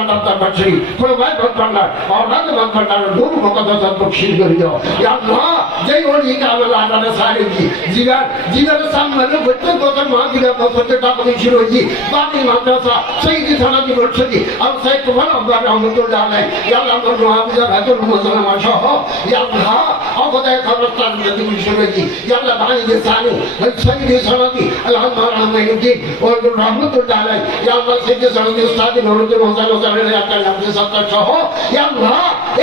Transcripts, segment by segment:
জান্নাত দরবার শরীফ প্রভাত ভান্ডার অনাথ ভান্ডার নূর মুকদ্দাস বখশিশ করে দাও ইয়া আল্লাহ যেই ওলি কামাল আলাদা সাহেবী জিগার সামনে প্রত্যেক বছর মাহফিলে বছরে টাকা শুরু হয়েছি বাকি মাদ্রাসা সাইয়্যিদ থানাদি বর্ষদি আর সাইয়্যিদ কুমার আব্বা রহমাতুল্লাহ আলাইহি ইয়া আল্লাহ মুহাম্মদ হাজর মুসলমান সহ ইয়া আল্লাহ অবদায় খবরস্থান নদী শুরু হয়েছি ইয়া আল্লাহ ভাই যে সানু সাইয়্যিদ থানাদি আলহামদুলিল্লাহ রহমাতুল্লাহ ওয়া রহমাতুল্লাহ আলাইহি ইয়া আল্লাহ সাইয়্যিদ থানাদি উস্তাদ নুরুদ্দিন হোসেন হোসেনের আকাল নাম সত্তা সহ ইয়া আল্লাহ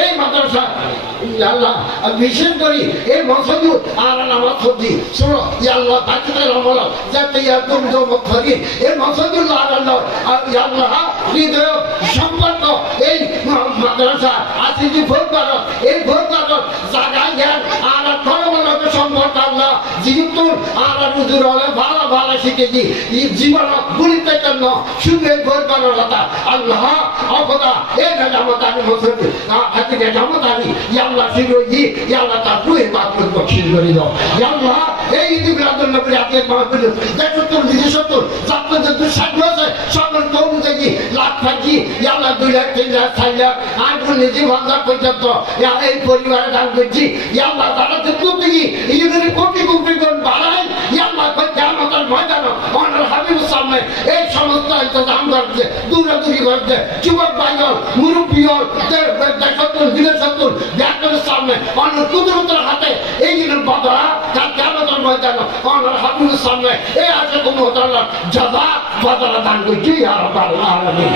এই মাদ্রাসা ইয়া আল্লাহ বিশেষ করে এই মসজিদ আর নামাজ পড়ছি শুনো ইয়া আল্লাহ তাকবীর আমল যাতে ইয়া তুমজো মুখরি এই মসজিদুল্লাহ আল্লাহ ইয়া আল্লাহ হৃদয় সম্পর্ক এই মাদ্রাসা আছে যে ভোরবার এই ভোরবার জায়গায় জ্ঞান আর ধর্মলোক সম্পর্ক আল্লাহ জীবিত আর হুজুর হলে ভালো ভালো শিখেছি এই জীবন গুলিতে জন্য শুনে ভোরবার কথা আল্লাহ অবদা এই নামত আমি মসজিদ হাতে নামত আমি ইয়া আল্লাহ শিরোজি ইয়া আল্লাহ তার দুই মাত্র বখশিশ করে দাও ইয়া আল্লাহ এই ইদিব্রাদুল নবী আজকের মাহফিল দেখো তোর বিশেষত্ব জাততে তো সাধ্য আছে সকল কম দেখি লাখ ফাঁকি ইয়া আল্লাহ 2 লাখ 3 লাখ 4 লাখ আর নিজে ভাঙা পর্যন্ত ইয়া এই পরিবারে দান করছি ইয়া আল্লাহ তারা তো তুমি ইউনিটি কোটি কোটি কোন বাড়াই ইয়া আল্লাহ কিয়ামতের ময়দানে ওনার হাবিব সামনে এই সমস্ত ইন্তজাম করতে দূরাদূরি করতে যুবক ভাইগণ মুরব্বিগণ দেখতুন বিলেশতুন ব্যাকরণের সামনে ওনার কুদরতের হাতে এই বদলা তার কিয়ামতের ময়দানে ওনার হাবিব সামনে এই আছে কোন হতালা জাযা বদলা দান করছি ইয়া রাব্বাল আলামিন।